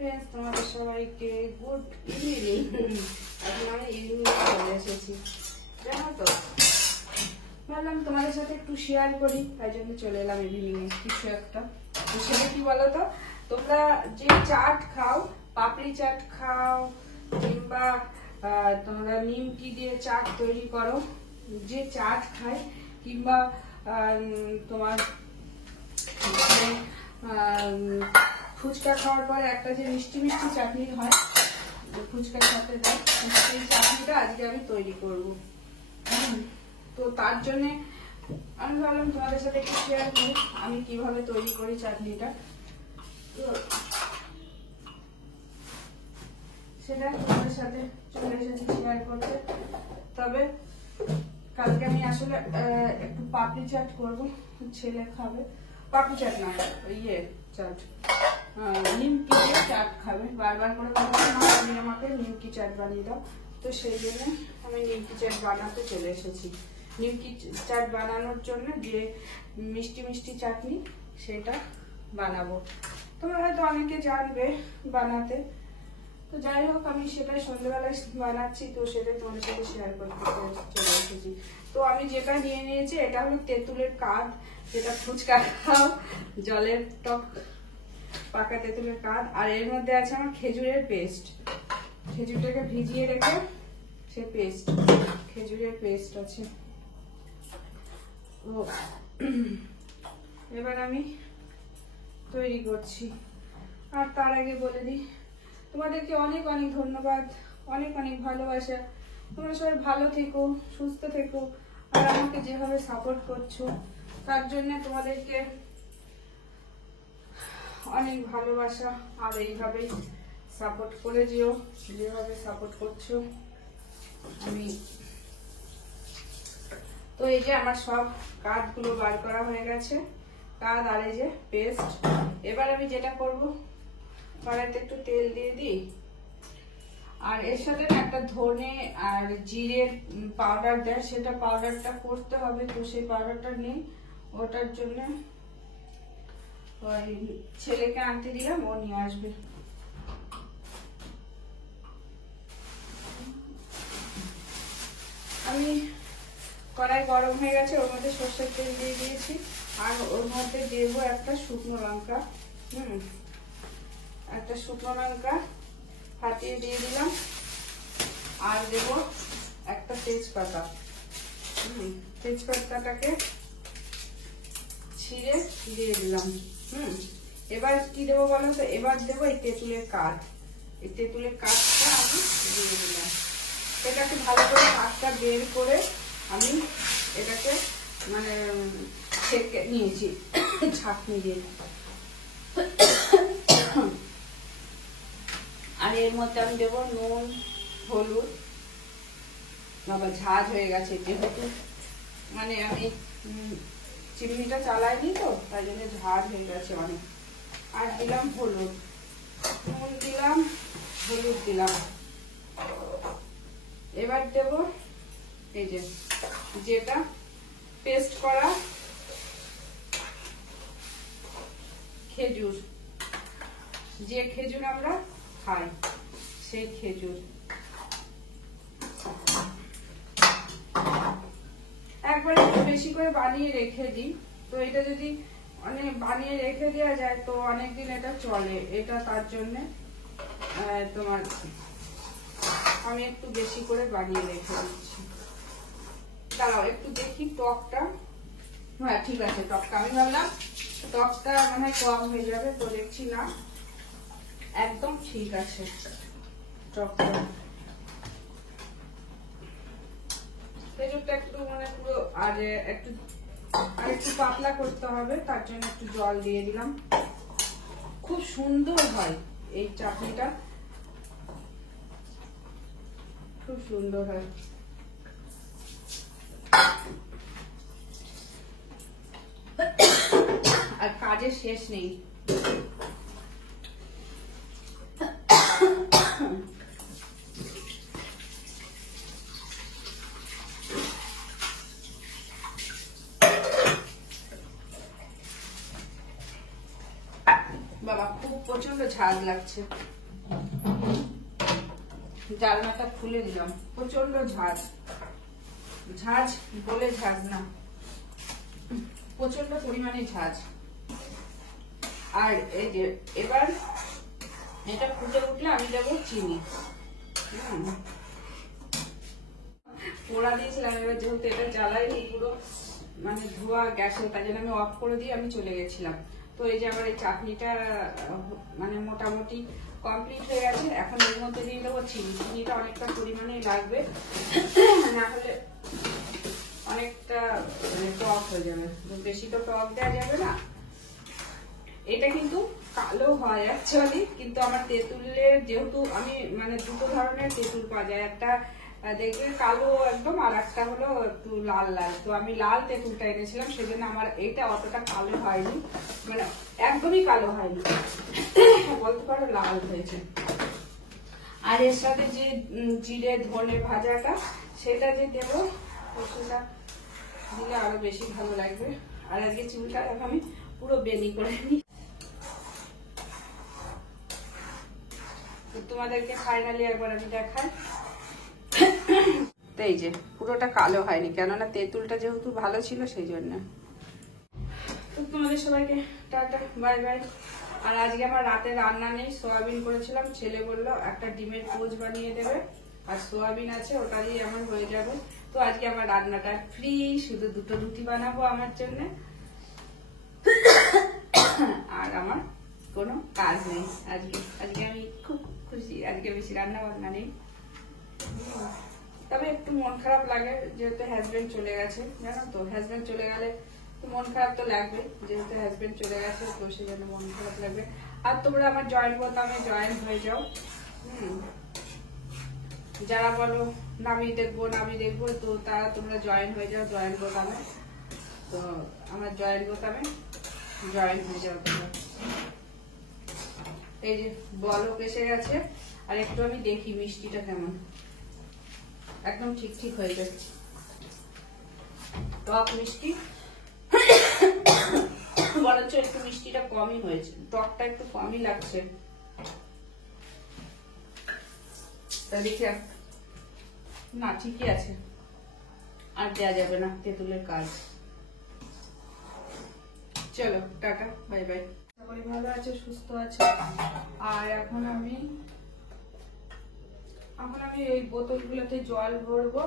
Friends, তোমাদের সবাইকে good evening. এখন আমি ইভিনিং চলে এসেছি, জানো তো, ভাবলাম তোমাদের সাথে একটু শেয়ার করি, তাই জন্য চলে এলাম ইভিনিং এ কিছু একটা। তো সেটা কি বলো তো, তোমরা যে চাট খাও, পাপড়ি চাট খাও, কিংবা তোমরা নিমকি দিয়ে চাট তৈরি করো, যে চাট খায়, কিংবা তোমার ফুচকা খাওয়ার পরে একটা যে মিষ্টি মিষ্টি চাটনি হয়, ফুচকার সাথে দেয়, সেই চাটনিটা আজকে আমি তৈরি করব। তো তার জন্য আমি ভাবলাম তোমাদের সাথে একটু শেয়ার করি আমি কিভাবে তৈরি করি চাটনিটা। তো সেটা তোমাদের সাথে চলে এসেছি শেয়ার করতে। তবে কালকে আমি আসলে একটু পাপড়ি চাট করবো, ছেলে খাবে। পাপড়ি চাট না, ইয়ে চাট, নিমকি দিয়ে চাট খাবে। বারবার করে তুমি আমাকে নিমকি চাট বানিয়ে দাও। তো সেই জন্য আমি নিমকি চাট বানাতে চলে এসেছি। নিমকি চাট বানানোর জন্য যে মিষ্টি মিষ্টি চাটনি, সেটা বানাবো। তোমরা হয়তো অনেকে জানবে বানাতে। তো যাই হোক, আমি সেটাই সন্ধ্যেবেলায় বানাচ্ছি, তো সেটাই তোমাদের সাথে শেয়ার করতে চলে এসেছি। তো আমি যেটা নিয়ে নিয়েছি, এটা হলো তেঁতুলের কাঠ, যেটা ফুচকা খাও, জলের টক পাকা তেঁতুলের কাঠ। আর এর মধ্যে আছে আমার খেজুরের পেস্ট, খেজুরটাকে ভিজিয়ে রেখে সে পেস্ট, খেজুরের পেস্ট আছে। তো এবার আমি তৈরি করছি। আর তার আগে বলে দিই, তোমাদেরকে অনেক অনেক ধন্যবাদ, অনেক অনেক ভালোবাসা। তোমরা সবাই ভালো থেকো, সুস্থ থেকো, আর আমাকে যেভাবে সাপোর্ট করছো তার জন্য তোমাদেরকে অনেক ভালোবাসা। আর এইভাবেই সাপোর্ট করে যেও, যেভাবে সাপোর্ট করছো। আমি তো এই যে আমার সব কাঠগুলো বার করা হয়ে গেছে, কাঠ আর এই যে পেস্ট। এবার আমি যেটা করব, কড়াইতে একটু তেল দিয়ে দিই, আর এর সাথে একটা ধনে আর জিরের পাউডার দেয়, সেটা পাউডারটা করতে হবে। তো সেই পাউডারটা নেই, ওটার জন্য ওই ছেলেকে আনতে দিলাম, ও নিয়ে আসবে। আমি কড়াই গরম হয়ে গেছে, ওর মধ্যে সর্ষের তেল দিয়ে দিয়েছি, আর ওর মধ্যে দেবো একটা শুকনো লঙ্কা। একটা শুকনো লঙ্কা ফাটিয়ে দিয়ে দিলাম, আর দেব একটা তেজপাতা। তেজপাতাটাকে ছিঁড়ে দিয়ে দিলাম। এবার কি দেবো বলো তো, এবার দেবো এই তেঁতুলের কাঠ। এই তেঁতুলের কাঠটা আমি দিয়ে দিলাম। এটাকে ভালো করে কাঠটা বের করে আমি এটাকে মানে ছেঁকে নিয়েছি ছাঁকনি দিয়ে। আর এর মধ্যে আমি দেবো নুন, হলুদ। বাবা ঝাঁঝ হয়ে গেছে, যেহেতু মানে আমি চিমনিটা চালাইনি, তো তাই জন্য ঝাঁঝ হয়ে গেছে অনেক। আর দিলাম হলুদ, নুন দিলাম, হলুদ দিলাম। এবার দেব এই যে যেটা পেস্ট করা খেজুর, যে খেজুর আমরা খাই সেই খেজুর। একবার একটু বেশি করে বানিয়ে রেখে দিই, তো এটা যদি অনেক বানিয়ে রেখে দেওয়া যায় তো অনেকদিন এটা চলে। এটা তার জন্য তোমার আমি একটু বেশি করে বানিয়ে রেখে দিচ্ছি। দাঁড়াও একটু দেখি টকটা। হ্যাঁ ঠিক আছে, টকটা আমি ভাবলাম টকটা মনে হয় কম হয়ে যাবে, তো দেখছি না, একদম ঠিক আছে টকটা। খেজুরটা একটু মানে পুরো আর একটু পাতলা করতে হবে, তার জন্য একটু জল দিয়ে দিলাম। খুব সুন্দর হয় এই চাটনিটা, খুব সুন্দর হয়। আর কাজের শেষ নেই। বাবা খুব প্রচন্ড ঝাঁজ লাগছে। জানলাটা খুলে দিলাম, প্রচন্ড ঝাঁজ। ঝাঁজ বলে ঝাঁজ না, প্রচন্ড পরিমাণে ঝাঁজ। আর এই যে এবার এটা ফুটে উঠলে আমি দেবো চিনি। পোড়া দিয়েছিলাম, এবার যেহেতু এটা জ্বালাইনি, পুরো মানে ধোয়া গ্যাসে, তাই জন্য আমি অফ করে দিয়ে আমি চলে গেছিলাম। তো এই যে আমার এই চাটনিটা মানে মোটামুটি কমপ্লিট হয়ে গেছে। এখন এর মধ্যে দিয়ে দেবো চিনি। চিনিটা অনেকটা পরিমাণে লাগবে, না হলে অনেকটা টক হয়ে যাবে। বেশি তো টক দেওয়া যাবে না। এটা কিন্তু কালো হয় অ্যাকচুয়ালি, কিন্তু আমার তেঁতুলের যেহেতু আমি মানে দুটো ধরনের তেঁতুল পাওয়া যায়, একটা দেখবে কালো একদম, আর একটা হলো একটু লাল লাল। তো আমি লাল তেঁতুলটা এনেছিলাম, সেজন্য আমার এইটা অতটা কালো হয়নি, মানে একদমই কালো হয়নি, বলতে পারো লাল হয়েছে। আর এর সাথে যে জিরে ধনে ভাজাটা সেটা যে দেবো, সেটা দিলে আরো বেশি ভালো লাগবে। আর আজকে চুলটা এখন আমি পুরো বেনি করে নিই। তোমাদেরকে ফাইনালি একবার আমি দেখাই। তো এই যে পুরোটা কালো হয়নি, কেননা তেঁতুলটা যেহেতু ভালো ছিল সেই জন্য। তো তোমাদের সবাইকে টাটা, বাই বাই। আর আজকে আমার রাতে রান্না নেই, সোয়াবিন করেছিলাম, ছেলে বললো একটা ডিমের পোচ বানিয়ে দেবে, আর সোয়াবিন আছে, ওটা দিয়ে আমার হয়ে যাবে। তো আজকে আমার রান্নাটা ফ্রি, শুধু দুটো রুটি বানাবো আমার জন্য, আর আমার কোনো কাজ নেই আজকে। আজকে আমি খুব খুশি, আজকে বেশি রান্না বান্না নেই। তবে একটু মন খারাপ লাগে, যেহেতু হাজবেন্ড চলে গেছে, জানো তো, হাজবেন্ড চলে গেলে তো মন খারাপ তো লাগবে, যেহেতু হাজবেন্ড চলে গেছে তো সেই জন্য মন খারাপ লাগবে। আর তোমরা আমার জয়েন বোতামে জয়েন হয়ে যাও। যারা বলো নামি দেখবো, তো তারা তোমরা জয়েন হয়ে যাও জয়েন বোতামে। তো আমার জয়েন বোতামে জয়েন হয়ে যাও তোমরা। এই যে বলক এসে গেছে, আর একটু আমি দেখি মিষ্টিটা কেমন। একদম ঠিক ঠিক হয়ে যাচ্ছে, টক মিষ্টি, বরঞ্চ একটু মিষ্টিটা কমই হয়েছে, টকটা একটু কমই লাগছে। দেখে না, ঠিকই আছে, আর দেওয়া যাবে না, তেঁতুলের কাজ। চলো টাটা, বাই বাই। সবাই ভালো আছে, সুস্থ আছে। আর এখন আমি এই বোতলগুলোতে জল ভরবো।